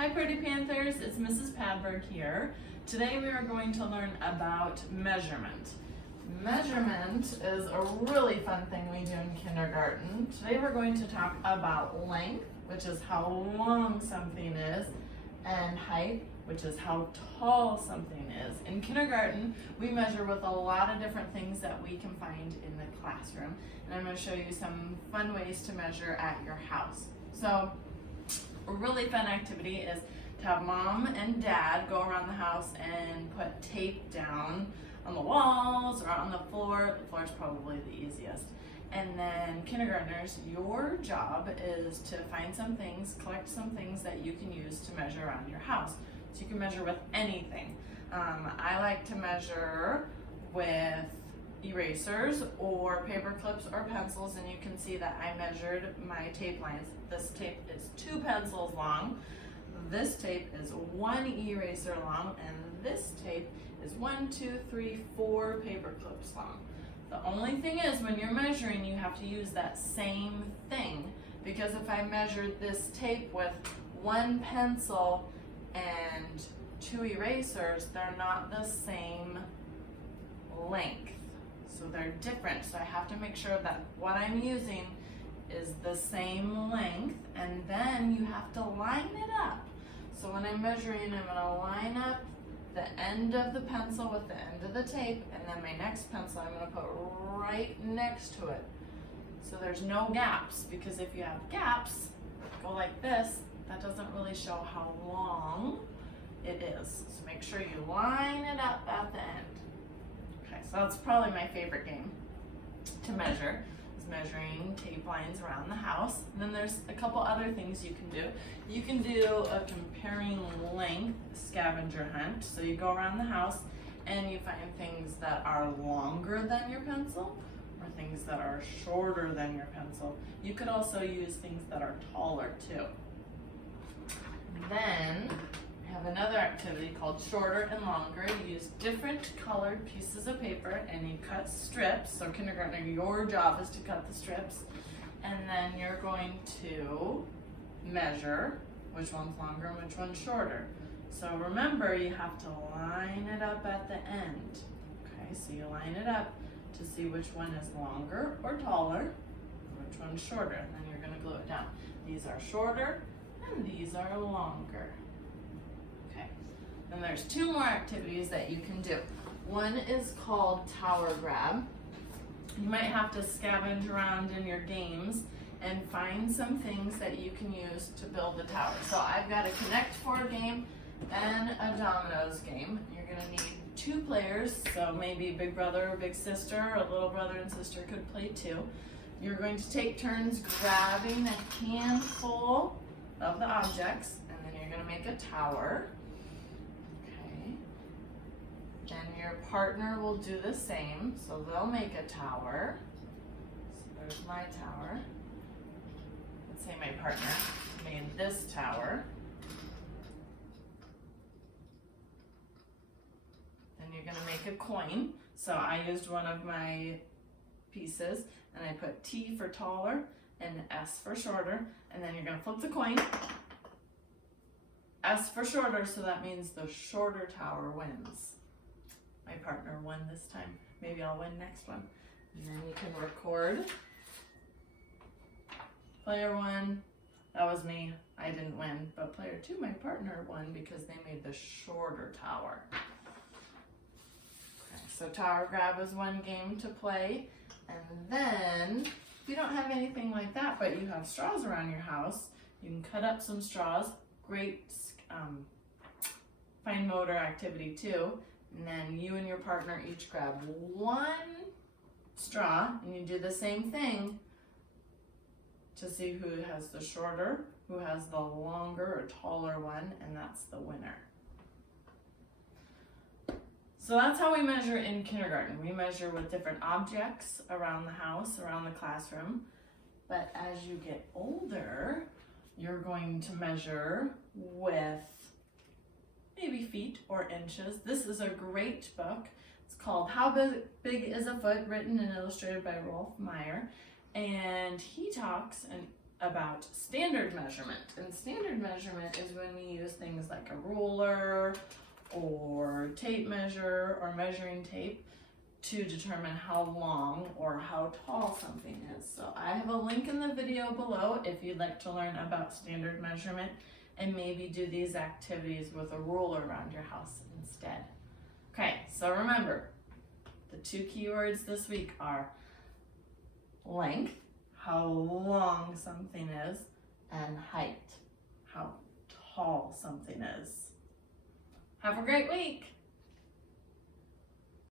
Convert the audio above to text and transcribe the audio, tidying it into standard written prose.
Hi Pretty Panthers, it's Mrs. Padberg here. Today we are going to learn about measurement. Measurement is a really fun thing we do in kindergarten. Today we're going to talk about length, which is how long something is, and height, which is how tall something is. In kindergarten, we measure with a lot of different things that we can find in the classroom, and I'm going to show you some fun ways to measure at your house. So, a really fun activity is to have mom and dad go around the house and put tape down on the walls or on the floor. The floor is probably the easiest. And then kindergartners, your job is to find some things, collect some things that you can use to measure around your house. So you can measure with anything. I like to measure with erasers or paper clips or pencils, and you can see that I measured my tape lines. This tape is 2 pencils long, this tape is 1 eraser long, and this tape is 1, 2, 3, 4 paper clips long. The only thing is, when you're measuring, you have to use that same thing, because if I measured this tape with 1 pencil and 2 erasers, they're not the same length. So they're different, so I have to make sure that what I'm using is the same length, and then you have to line it up. So when I'm measuring, I'm going to line up the end of the pencil with the end of the tape, and then my next pencil I'm going to put right next to it. So there's no gaps, because if you have gaps, go like this, that doesn't really show how long it is. So make sure you line it up at the end. Okay, so that's probably my favorite game to measure, is measuring tape lines around the house. And then there's a couple other things you can do. You can do a comparing length scavenger hunt. So you go around the house and you find things that are longer than your pencil or things that are shorter than your pencil. You could also use things that are taller too. Then we have another activity called shorter and longer. You use different colored pieces of paper and you cut strips. So kindergartner, your job is to cut the strips, and then you're going to measure which one's longer and which one's shorter. So remember, you have to line it up at the end. Okay, so you line it up to see which one is longer or taller, which one's shorter, and then you're going to glue it down. These are shorter and these are longer. Okay, then there's 2 more activities that you can do. One is called tower grab. You might have to scavenge around in your games and find some things that you can use to build a tower. So I've got a Connect 4 game and a dominoes game. You're going to need 2 players, so maybe big brother or big sister, or a little brother and sister could play too. You're going to take turns grabbing a handful of the objects, and then you're going to make a tower. Okay. Then your partner will do the same, so they'll make a tower. So there's my tower. Let's say my partner made this tower. Then you're going to make a coin. So I used one of my pieces, and I put T for taller and S for shorter, and then you're going to flip the coin. S for shorter, so that means the shorter tower wins. My partner won this time. Maybe I'll win next one. And then you can record. Player 1, that was me. I didn't win. But player 2, my partner, won because they made the shorter tower. Okay, so tower grab is one game to play. And then, if you don't have anything like that, but you have straws around your house, you can cut up some straws. Great fine motor activity too. And then you and your partner each grab 1 straw, and you do the same thing to see who has the shorter, who has the longer or taller one, and that's the winner. So that's how we measure in kindergarten. We measure with different objects around the house, around the classroom. But as you get older, you're going to measure with maybe feet or inches. This is a great book. It's called How Big is a Foot, written and illustrated by Rolf Meyer. And he talks about standard measurement. And standard measurement is when we use things like a ruler or tape measure or measuring tape to determine how long or how tall something is. So I have a link in the video below if you'd like to learn about standard measurement and maybe do these activities with a ruler around your house instead. Okay, so remember, the two keywords this week are length, how long something is, and height, how tall something is. Have a great week.